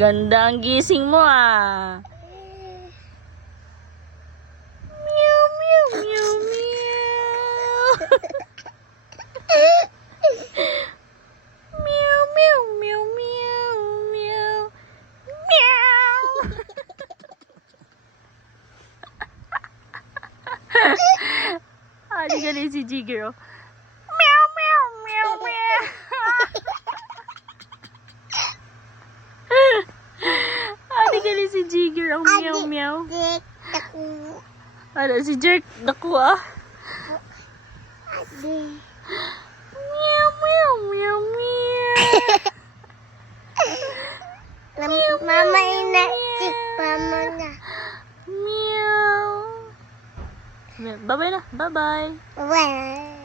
Ganda ang gising mo ah. Meow, meow, meow, meow. meow, meow, meow, meow, meow. Meow, meow, meow, meow. Galing si Jigger ang meow, meow. Dik, taku. Ano si Jerk? Naku ah. Adi. Meow, meow, meow, meow. Mama ina, tik mama na. Meow. Bye-bye na. Bye-bye. Bye.